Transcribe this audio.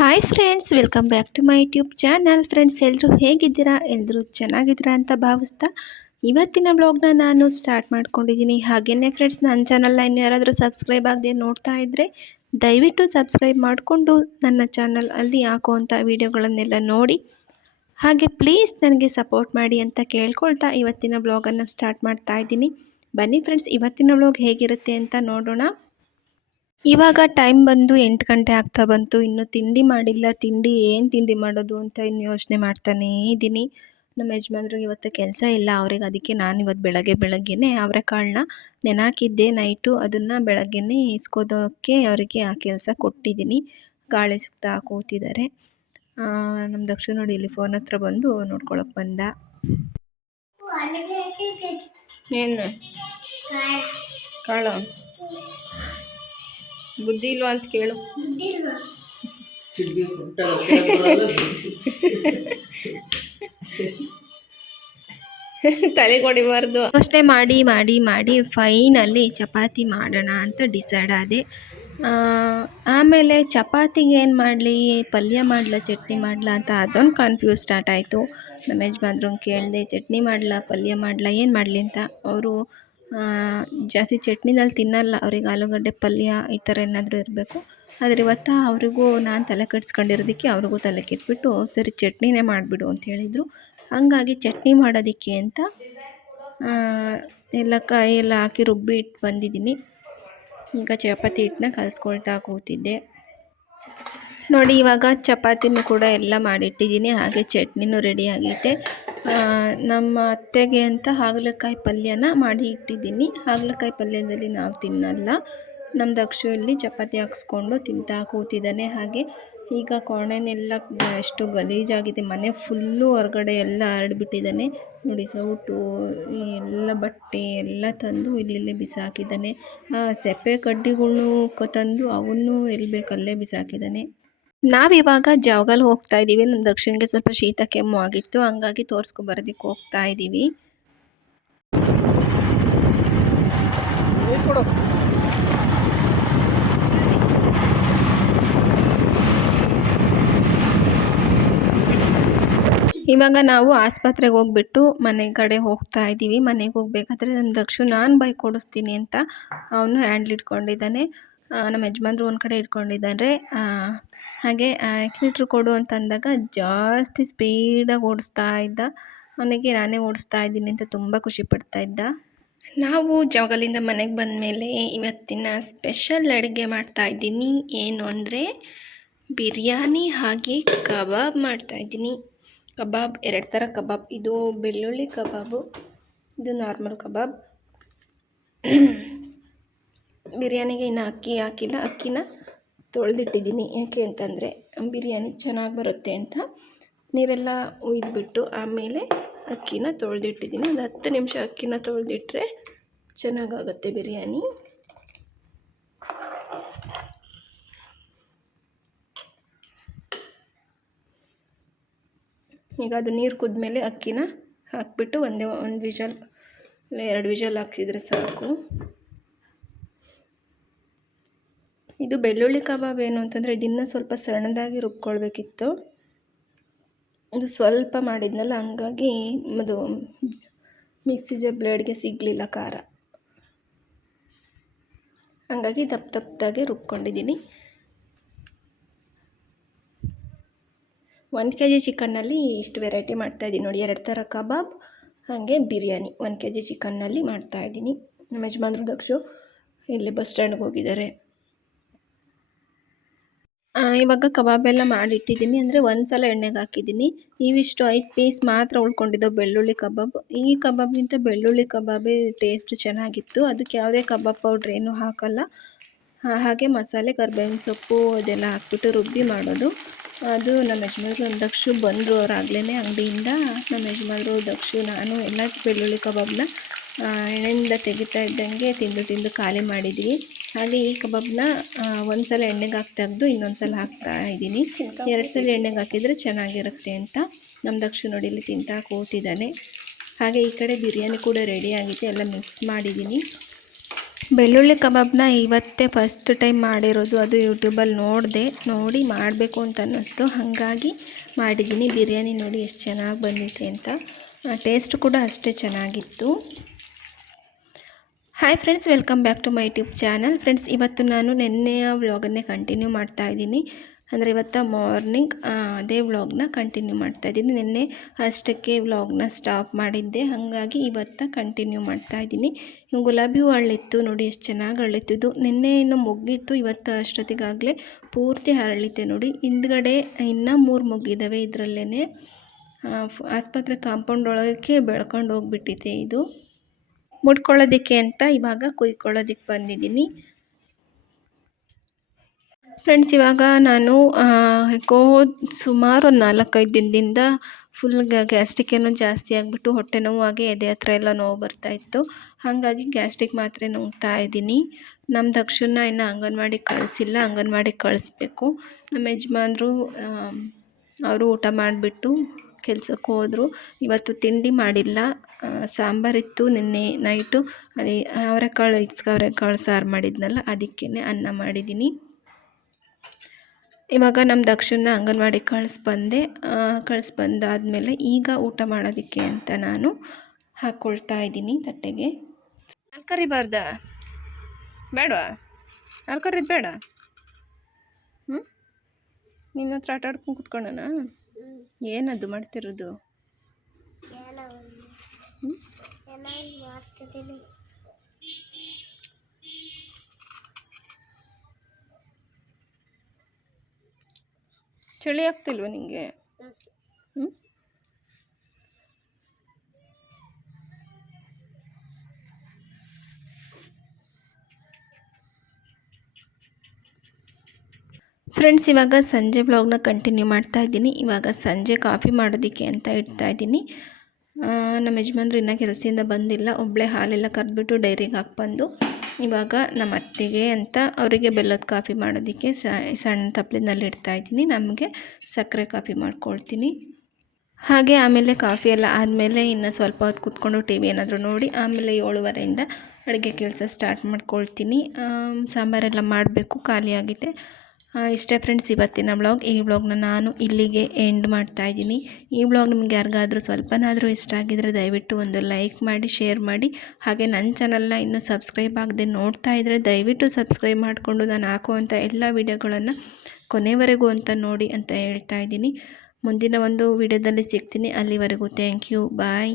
Hi friends welcome back to my YouTube channel friends ಎಲ್ಲರೂ ಹೇಗಿದ್ದೀರಾ? ಎಲ್ಲರೂ ಚೆನ್ನಾಗಿದ್ದೀರಾ ಅಂತ ಭಾವಿಸ್ತಾ ಇವತ್ತಿನ ಬ್ಲಾಗ್ನ ನಾನು ಸ್ಟಾರ್ಟ್ ಮಾಡ್ಕೊಂಡಿದ್ದೀನಿ. ಹಾಗೆಯೇ ಫ್ರೆಂಡ್ಸ್ ನನ್ನ ಚಾನಲ್ನ ಇನ್ನು ಯಾರಾದರೂ ಸಬ್ಸ್ಕ್ರೈಬ್ ಆಗದೆ ನೋಡ್ತಾ ಇದ್ದರೆ ದಯವಿಟ್ಟು ಸಬ್ಸ್ಕ್ರೈಬ್ ಮಾಡಿಕೊಂಡು ನನ್ನ ಚಾನಲ್ ಅಲ್ಲಿ ಹಾಕುವಂಥ ವೀಡಿಯೋಗಳನ್ನೆಲ್ಲ ನೋಡಿ. ಹಾಗೆ ಪ್ಲೀಸ್ ನನಗೆ ಸಪೋರ್ಟ್ ಮಾಡಿ ಅಂತ ಕೇಳ್ಕೊಳ್ತಾ ಇವತ್ತಿನ ಬ್ಲಾಗನ್ನು ಸ್ಟಾರ್ಟ್ ಮಾಡ್ತಾ ಇದ್ದೀನಿ. ಬನ್ನಿ ಫ್ರೆಂಡ್ಸ್ ಇವತ್ತಿನ ಬ್ಲಾಗ್ ಹೇಗಿರುತ್ತೆ ಅಂತ ನೋಡೋಣ. ಇವಾಗ ಟೈಮ್ ಬಂದು ಎಂಟು ಗಂಟೆ ಆಗ್ತಾ ಬಂತು. ಇನ್ನು ತಿಂಡಿ ಮಾಡಿಲ್ಲ. ತಿಂಡಿ ಏನು ತಿಂಡಿ ಮಾಡೋದು ಅಂತ ಇನ್ನು ಯೋಚನೆ ಮಾಡ್ತಾನೇ ಇದ್ದೀನಿ. ನಮ್ಮ ಯಜಮಾನ್ರಿಗೆ ಇವತ್ತು ಕೆಲಸ ಇಲ್ಲ. ಅವ್ರಿಗೆ ಅದಕ್ಕೆ ನಾನು ಇವತ್ತು ಬೆಳಗ್ಗೆ ಬೆಳಗ್ಗೆನೇ ಅವರೆಕಾಳನ್ನ ನೆನಾಕಿದ್ದೆ ನೈಟು ಅದನ್ನು ಬೆಳಗ್ಗೆನೇ ಇಸ್ಕೋದಕ್ಕೆ ಅವರಿಗೆ ಆ ಕೆಲಸ ಕೊಟ್ಟಿದ್ದೀನಿ. ಗಾಳಿ ಸುತ್ತ ಕೂತಿದ್ದಾರೆ. ನಮ್ಮ ದಕ್ಷಿಣ ನೋಡಿ ಇಲ್ಲಿ ಫೋನ್ ಹತ್ರ ಬಂದು ನೋಡ್ಕೊಳಕ್ಕೆ ಬಂದ. ಏನು? ಕಾಳು? ಬುದ್ಧಿ ಇಲ್ವಾ ಅಂತ ಕೇಳು. ತಲೆ ಕೊಡಿಬಾರ್ದು. ಅಷ್ಟೇ ಮಾಡಿ ಮಾಡಿ ಮಾಡಿ ಫೈನಲ್ಲಿ ಚಪಾತಿ ಮಾಡೋಣ ಅಂತ ಡಿಸೈಡ್ ಆದೆ. ಆಮೇಲೆ ಚಪಾತಿಗೆ ಏನು ಮಾಡಲಿ? ಪಲ್ಯ ಮಾಡಲ, ಚಟ್ನಿ ಮಾಡಲ ಅಂತ ಅದೊಂದು ಕನ್ಫ್ಯೂಸ್ ಸ್ಟಾರ್ಟ್ ಆಯಿತು. ನಮ್ಮ ಯಜಮಾನ್ರು ಕೇಳಿದೆ, ಚಟ್ನಿ ಮಾಡಲ, ಪಲ್ಯ ಮಾಡಲ, ಏನು ಮಾಡಲಿ? ಅಂತ. ಅವರು ಜಾಸ್ತಿ ಚಟ್ನಿನಲ್ಲಿ ತಿನ್ನಲ್ಲ. ಅವ್ರಿಗೆ ಆಲೂಗಡ್ಡೆ ಪಲ್ಯ ಈ ಥರ ಏನಾದರೂ ಇರಬೇಕು. ಆದರೆ ಇವತ್ತು ಅವರಿಗೂ ನಾನು ತಲೆ ಕೆಡ್ಸ್ಕೊಂಡಿರೋದಕ್ಕೆ ಅವ್ರಿಗೂ ತಲೆ ಕೆಟ್ಬಿಟ್ಟು ಸರಿ ಚಟ್ನಿನೇ ಮಾಡಿಬಿಡು ಅಂತ ಹೇಳಿದರು. ಹಂಗಾಗಿ ಚಟ್ನಿ ಮಾಡೋದಕ್ಕೆ ಅಂತ ಎಲ್ಲ ಕಾಯಿ ಎಲ್ಲ ಹಾಕಿ ರುಬ್ಬಿ ಇಟ್ಟು ಬಂದಿದ್ದೀನಿ. ಈಗ ಚಪಾತಿ ಹಿಟ್ಟನ್ನ ಕಲಿಸ್ಕೊಳ್ತಾ ಕೂತಿದ್ದೆ. ನೋಡಿ ಇವಾಗ ಚಪಾತಿನೂ ಕೂಡ ಎಲ್ಲ ಮಾಡಿಟ್ಟಿದ್ದೀನಿ. ಹಾಗೆ ಚಟ್ನಿನೂ ರೆಡಿ ಆಗೈತೆ. ಆ, ನಮ್ಮ ಅತ್ತೆಗೆ ಅಂತ ಹಾಗಲಕಾಯಿ ಪಲ್ಯನ ಮಾಡಿ ಇಟ್ಟಿದ್ದೀನಿ. ಹಾಗಲಕಾಯಿ ಪಲ್ಯದಲ್ಲಿ ನಾವು ತಿನ್ನಲ್ಲ. ನಮ್ಮ ದಕ್ಷು ಇಲ್ಲಿ ಚಪಾತಿ ಹಾಕ್ಸ್ಕೊಂಡು ತಿಂತಾ ಕೂತಿದ್ದಾನೆ ಹಾಗೆ. ಈಗ ಕೋಣೆನೆಲ್ಲ ಎಷ್ಟು ಗಲೀಜಾಗಿದೆ. ಮನೆ ಫುಲ್ಲು ಹೊರಗಡೆ ಎಲ್ಲ ಹರಡ್ಬಿಟ್ಟಿದ್ದಾನೆ. ನೋಡಿ ಸೌಟು ಎಲ್ಲ ಬಟ್ಟೆ ಎಲ್ಲ ತಂದು ಇಲ್ಲಿಲ್ಲೇ ಬಿಸಾಕಿದ್ದಾನೆ. ಸೆಪೆ ಕಡ್ಡಿಗಳ್ನು ಕ ತಂದು ಅವನ್ನೂ ಎಲ್ಲಿ ಬೇಕಲ್ಲೇ ಬಿಸಾಕಿದ್ದಾನೆ. ನಾವಿವಾಗ ಜಾವಗಲ್ ಹೋಗ್ತಾ ಇದ್ದೀವಿ ನನ್ನ ದಕ್ಷಿಣಗೆ ಸ್ವಲ್ಪ ಶೀತ ಕೆಮ್ಮು ಆಗಿತ್ತು. ಹಂಗಾಗಿ ತೋರಿಸ್ಕೊ ಬರೋದಕ್ಕೆ ಹೋಗ್ತಾ ಇದ್ದೀವಿ ಇವಾಗ ನಾವು ಆಸ್ಪತ್ರೆಗೆ ಹೋಗ್ಬಿಟ್ಟು ಮನೆ ಕಡೆ ಹೋಗ್ತಾ ಇದ್ದೀವಿ ಮನೆಗೆ ಹೋಗ್ಬೇಕಾದ್ರೆ ನನ್ನ ದಕ್ಷಿಣ ನಾನು ಬೈಕ್ ಕೊಡಿಸ್ತೀನಿ ಅಂತ ಅವನು ಹ್ಯಾಂಡ್ಲ್ ಇಟ್ಕೊಂಡಿದ್ದಾನೆ ನಮ್ಮ ಯಜಮಾನ್ರು ಒಂದು ಕಡೆ ಇಟ್ಕೊಂಡಿದ್ದಾರೆ ಹಾಗೆ ಆ್ಯಕ್ಸಿಲೇಟ್ರ್ ಕೊಡು ಅಂತ ಅಂದಾಗ ಜಾಸ್ತಿ ಸ್ಪೀಡಾಗಿ ಓಡಿಸ್ತಾ ಇದ್ದ. ಅವನಿಗೆ ನಾನೇ ಓಡಿಸ್ತಾ ಇದ್ದೀನಿ ಅಂತ ತುಂಬ ಖುಷಿ ಪಡ್ತಾ ಇದ್ದ. ನಾವು ಜಾಗಲಿಂದ ಮನೆಗೆ ಬಂದ ಮೇಲೆ ಇವತ್ತಿನ ಸ್ಪೆಷಲ್ ಅಡುಗೆ ಮಾಡ್ತಾ ಇದ್ದೀನಿ. ಏನು ಅಂದರೆ ಬಿರಿಯಾನಿ ಹಾಗೆ ಕಬಾಬ್ ಮಾಡ್ತಾ ಇದ್ದೀನಿ. ಕಬಾಬ್, ಎರಡು ಥರ ಕಬಾಬ್. ಇದು ಬೆಳ್ಳುಳ್ಳಿ ಕಬಾಬು, ಇದು ನಾರ್ಮಲ್ ಕಬಾಬ್. ಬಿರಿಯಾನಿಗೆ ಇನ್ನು ಅಕ್ಕಿ ಹಾಕಿಲ್ಲ. ಅಕ್ಕಿನ ತೊಳೆದಿಟ್ಟಿದ್ದೀನಿ. ಯಾಕೆ ಅಂತಂದರೆ ಬಿರಿಯಾನಿ ಚೆನ್ನಾಗಿ ಬರುತ್ತೆ ಅಂತ. ನೀರೆಲ್ಲ ಉಯ್ದುಬಿಟ್ಟು ಆಮೇಲೆ ಅಕ್ಕಿನ ತೊಳೆದಿಟ್ಟಿದ್ದೀನಿ. ಒಂದು ಹತ್ತು ನಿಮಿಷ ಅಕ್ಕಿನ ತೊಳೆದಿಟ್ರೆ ಚೆನ್ನಾಗಾಗುತ್ತೆ ಬಿರಿಯಾನಿ. ಈಗ ಅದು ನೀರು ಕುದ್ಮೇಲೆ ಅಕ್ಕಿನ ಹಾಕ್ಬಿಟ್ಟು ಒಂದೇ, ಒಂದು ಇಲ್ಲ ಎರಡು ವಿಷಲ್ ಹಾಕ್ಸಿದ್ರೆ ಸಾಕು. ಇದು ಬೆಳ್ಳುಳ್ಳಿ ಕಬಾಬ್ ಏನು ಅಂತಂದರೆ ಇದನ್ನು ಸ್ವಲ್ಪ ಸಣ್ಣದಾಗಿ ರುಬ್ಕೊಳ್ಬೇಕಿತ್ತು. ಇದು ಸ್ವಲ್ಪ ಮಾಡಿದ್ನಲ್ಲ, ಹಂಗಾಗಿ ಅದು ಮಿಕ್ಸಿ ಜ, ಬ್ಲೇಡ್ಗೆ ಸಿಗಲಿಲ್ಲ ಖಾರ. ಹಂಗಾಗಿ ದಪ್ಪ ದಪ್ಪದಾಗೆ ರುಬ್ಕೊಂಡಿದ್ದೀನಿ. ಒಂದು ಕೆ ಜಿ ಚಿಕನ್ನಲ್ಲಿ ಇಷ್ಟು ವೆರೈಟಿ ಮಾಡ್ತಾಯಿದ್ದೀನಿ ನೋಡಿ, ಎರಡು ಥರ ಕಬಾಬ್, ಹಾಗೆ ಬಿರಿಯಾನಿ ಒಂದು ಕೆ ಜಿ ಚಿಕನ್ನಲ್ಲಿ ಮಾಡ್ತಾಯಿದ್ದೀನಿ ನಮ್ಮ ಯಜಮಾನ್ರು ದಕ್ಷು ಇಲ್ಲಿ ಬಸ್ ಸ್ಟ್ಯಾಂಡ್ಗೆ ಹೋಗಿದ್ದಾರೆ. ಇವಾಗ ಕಬಾಬ್ ಎಲ್ಲ ಮಾಡಿಟ್ಟಿದ್ದೀನಿ. ಅಂದರೆ ಒಂದು ಸಲ ಎಣ್ಣೆಗೆ ಹಾಕಿದ್ದೀನಿ. ಇವಿಷ್ಟು ಐದು ಪೀಸ್ ಮಾತ್ರ ಉಳ್ಕೊಂಡಿದ್ದೋ ಬೆಳ್ಳುಳ್ಳಿ ಕಬಾಬ್. ಈ ಕಬಾಬ್ಗಿಂತ ಬೆಳ್ಳುಳ್ಳಿ ಕಬಾಬೇ ಟೇಸ್ಟ್ ಚೆನ್ನಾಗಿತ್ತು. ಅದಕ್ಕೆ ಯಾವುದೇ ಕಬಾಬ್ ಪೌಡ್ರ್ ಏನೂ ಹಾಕಲ್ಲ. ಹಾಗೆ ಮಸಾಲೆ, ಕರ್ಬೇವಿನ ಸೊಪ್ಪು ಅದೆಲ್ಲ ಹಾಕ್ಬಿಟ್ಟು ರುಬ್ಬಿ ಮಾಡೋದು. ಅದು ನಮ್ಮ ಯಜಮಾನ್ರು ದಕ್ಷು ಬಂದರು ಅವ್ರು ಅಂಗಡಿಯಿಂದ. ನಮ್ಮ ಯಜಮಾನ್ರು, ದಕ್ಷು, ನಾನು ಎಲ್ಲ ಬೆಳ್ಳುಳ್ಳಿ ಕಬಾಬ್ನ ಎಣ್ಣೆಯಿಂದ ತೆಗಿತಾ ಇದ್ದಂಗೆ ತಿಂದು ತಿಂದು ಖಾಲಿ ಮಾಡಿದ್ವಿ. ಹಾಗೆ ಈ ಕಬಾಬ್ನ ಒಂದು ಸಲ ಎಣ್ಣೆಗೆ ಹಾಕಿ ತೆಗೆದು ಇನ್ನೊಂದು ಸಲ ಹಾಕ್ತಾ ಇದ್ದೀನಿ. ಎರಡು ಸಲ ಎಣ್ಣೆಗೆ ಹಾಕಿದರೆ ಚೆನ್ನಾಗಿರುತ್ತೆ ಅಂತ. ನಮ್ಮ ದಕ್ಷ ನೋಡಿ ಇಲ್ಲಿ ತಿಂತಾ ಕೂತಿದ್ದಾನೆ ಹಾಗೆ ಈ ಕಡೆ ಬಿರಿಯಾನಿ ಕೂಡ ರೆಡಿ ಆಗಿದೆ. ಎಲ್ಲ ಮಿಕ್ಸ್ ಮಾಡಿದ್ದೀನಿ. ಬೆಳ್ಳುಳ್ಳಿ ಕಬಾಬ್ನ ಇವತ್ತೇ ಫಸ್ಟ್ ಟೈಮ್ ಮಾಡಿರೋದು. ಅದು ಯೂಟ್ಯೂಬಲ್ಲಿ ನೋಡಿದೆ. ನೋಡಿ ಮಾಡಬೇಕು ಅಂತ ಅನ್ನಿಸ್ತು. ಹಾಗಾಗಿ ಮಾಡಿದ್ದೀನಿ. ಬಿರಿಯಾನಿ ನೋಡಿ ಎಷ್ಟು ಚೆನ್ನಾಗಿ ಬಂದಿದೆ ಅಂತ. ಟೇಸ್ಟ್ ಕೂಡ ಅಷ್ಟೇ ಚೆನ್ನಾಗಿತ್ತು. Hi friends welcome back to my YouTube channel friends ಇವತ್ತು ನಾನು ನಿನ್ನೆಯ ವ್ಲಾಗನ್ನೇ ಕಂಟಿನ್ಯೂ ಮಾಡ್ತಾ ಇದ್ದೀನಿ. ಅಂದರೆ ಇವತ್ತು ಮಾರ್ನಿಂಗ್ ಅದೇ ವ್ಲಾಗ್ನ ಕಂಟಿನ್ಯೂ ಮಾಡ್ತಾ ಇದ್ದೀನಿ. ನಿನ್ನೆ ಅಷ್ಟಕ್ಕೆ ವ್ಲಾಗ್ನ ಸ್ಟಾಪ್ ಮಾಡಿದ್ದೆ. ಹಾಗಾಗಿ ಇವತ್ತು ಕಂಟಿನ್ಯೂ ಮಾಡ್ತಾ ಇದ್ದೀನಿ. ಗುಲಾಬಿ ಹೂ ಅರಳಿತ್ತು ನೋಡಿ, ಎಷ್ಟು ಚೆನ್ನಾಗಿ ಅರಳಿತ್ತು ಇದು ನಿನ್ನೆ ಇನ್ನು ಮೊಗ್ಗಿತ್ತು. ಇವತ್ತು ಅಷ್ಟೊತ್ತಿಗಾಗಲೇ ಪೂರ್ತಿ ಅರಳಿತೆ ನೋಡಿ. ಹಿಂದ್ಗಡೆ ಇನ್ನೂ ಮೂರು ಮುಗ್ಗಿದ್ದಾವೆ ಇದರಲ್ಲೇ ಆಸ್ಪತ್ರೆ ಕಾಂಪೌಂಡ್ ಒಳಗೆ ಬೆಳ್ಕೊಂಡು ಹೋಗ್ಬಿಟ್ಟಿದೆ ಇದು. ಮುಡ್ಕೊಳ್ಳೋದಕ್ಕೆ ಅಂತ ಇವಾಗ ಕುಯ್ಕೊಳ್ಳೋದಕ್ಕೆ ಬಂದಿದ್ದೀನಿ. ಫ್ರೆಂಡ್ಸ್ ಇವಾಗ ನಾನು ಕೋ ಸುಮಾರು ಒಂದು ನಾಲ್ಕೈದು ದಿನದಿಂದ ಫುಲ್ ಗ್ಯಾಸ್ಟ್ರಿಕ್ ಏನೋ ಜಾಸ್ತಿ ಆಗಿಬಿಟ್ಟು ಹೊಟ್ಟೆ ನೋವಾಗಿ ಎದೆ ಹತ್ರ ಎಲ್ಲ ನೋವು ಬರ್ತಾಯಿತ್ತು ಹಾಗಾಗಿ ಗ್ಯಾಸ್ಟ್ರಿಕ್ ಮಾತ್ರೆ ನುಂಗ್ತಾ ಇದ್ದೀನಿ. ನಮ್ಮ ದಕ್ಷಿಣ ಇನ್ನು ಅಂಗನವಾಡಿ ಕಳಿಸಿಲ್ಲ, ಅಂಗನವಾಡಿ ಕಳಿಸ್ಬೇಕು. ನಮ್ಮ ಯಜಮಾನ್ರು ಅವರು ಊಟ ಮಾಡಿಬಿಟ್ಟು ಕೆಲಸಕ್ಕೆ ಹೋದರು. ಇವತ್ತು ತಿಂಡಿ ಮಾಡಿಲ್ಲ. ಸಾಂಬಾರಿತ್ತು ನಿನ್ನೆ ನೈಟು. ಅದೇ ಅವರೆಕಾಳು ಅವರೆಕಾಳು ಸಾರು ಮಾಡಿದ್ನಲ್ಲ ಅದಕ್ಕೇ ಅನ್ನ ಮಾಡಿದ್ದೀನಿ. ಇವಾಗ ನಮ್ಮ ದಕ್ಷಿಣ ಅಂಗನವಾಡಿ ಕಳಿಸ್ಬಂದೆ ಮೇಲೆ ಈಗ ಊಟ ಮಾಡೋದಕ್ಕೆ ಅಂತ ನಾನು ಹಾಕ್ಕೊಳ್ತಾ ಇದ್ದೀನಿ ತಟ್ಟೆಗೆ. ಕರಿಬಾರ್ದ ಬೇಡವಾ? ಕರಿದು ಬೇಡ? ಹ್ಞೂ ನಿನ್ನ ಹತ್ರ ಆಟ ಆಡ್ಕೊಂಡು ಕುತ್ಕೊಳ್ಳೋಣ ಏನದು ಮಾಡ್ತಿರೋದು? ಚಳಿ ಆಗ್ತಿಲ್ವ ನಿಂಗೆ? ಹ್ಞೂ ಫ್ರೆಂಡ್ಸ್ ಇವಾಗ ಸಂಜೆ ಬ್ಲಾಗ್ನ ಕಂಟಿನ್ಯೂ ಮಾಡ್ತಾ ಇದ್ದೀನಿ. ಇವಾಗ ಸಂಜೆ ಕಾಫಿ ಮಾಡೋದಕ್ಕೆ ಅಂತ ಇಡ್ತಾ ಇದ್ದೀನಿ. ನಮ್ಮ ಯಜಮಾನ್ರು ಇನ್ನೂ ಕೆಲಸದಿಂದ ಬಂದಿಲ್ಲ. ಒಬ್ಬಳೆ ಹಾಲೆಲ್ಲ ಕರೆದ್ಬಿಟ್ಟು ಡೈರಿಗೆ ಹಾಕ್ಬಂದು ಇವಾಗ ನಮ್ಮ ಅತ್ತೆಗೆ ಅಂತ ಅವರಿಗೆ ಬೆಲ್ಲದ ಕಾಫಿ ಮಾಡೋದಕ್ಕೆ ಸಣ್ಣ ತಪ್ಪಲಿನಲ್ಲಿ ಇಡ್ತಾ ಇದ್ದೀನಿ. ನಮಗೆ ಸಕ್ಕರೆ ಕಾಫಿ ಮಾಡ್ಕೊಳ್ತೀನಿ. ಹಾಗೆ ಆಮೇಲೆ ಕಾಫಿ ಎಲ್ಲ ಆದಮೇಲೆ ಇನ್ನು ಸ್ವಲ್ಪ ಹೊತ್ತು ಕೂತ್ಕೊಂಡು ಟಿ ವಿ ಏನಾದರೂ ನೋಡಿ ಆಮೇಲೆ ಏಳುವರೆಯಿಂದ ಅಡುಗೆ ಕೆಲಸ ಸ್ಟಾರ್ಟ್ ಮಾಡ್ಕೊಳ್ತೀನಿ. ಸಾಂಬಾರೆಲ್ಲ ಮಾಡಬೇಕು. ಖಾಲಿಯಾಗಿದೆ ಇಷ್ಟೇ ಫ್ರೆಂಡ್ಸ್ ಇವತ್ತಿನ ಬ್ಲಾಗ್ ಈ ಬ್ಲಾಗ್ನ ನಾನು ಇಲ್ಲಿಗೆ ಎಂಡ್ ಮಾಡ್ತಾ ಇದ್ದೀನಿ. ಈ ಬ್ಲಾಗ್ ನಿಮ್ಗೆ ಯಾರಿಗಾದರೂ ಸ್ವಲ್ಪನಾದರೂ ಇಷ್ಟ ಆಗಿದ್ದರೆ ದಯವಿಟ್ಟು ಒಂದು ಲೈಕ್ ಮಾಡಿ ಶೇರ್ ಮಾಡಿ. ಹಾಗೆ ನನ್ನ ಚಾನಲ್ನ ಇನ್ನೂ ಸಬ್ಸ್ಕ್ರೈಬ್ ಆಗದೆ ನೋಡ್ತಾ ಇದ್ದರೆ ದಯವಿಟ್ಟು ಸಬ್ಸ್ಕ್ರೈಬ್ ಮಾಡಿಕೊಂಡು ನಾನು ಹಾಕುವಂಥ ಎಲ್ಲ ವಿಡಿಯೋಗಳನ್ನು ಕೊನೆವರೆಗೂ ಅಂತ ನೋಡಿ ಅಂತ ಹೇಳ್ತಾ ಇದ್ದೀನಿ. ಮುಂದಿನ ಒಂದು ವಿಡಿಯೋದಲ್ಲಿ ಸಿಗ್ತೀನಿ. ಅಲ್ಲಿವರೆಗೂ ಥ್ಯಾಂಕ್ ಯು ಬಾಯ್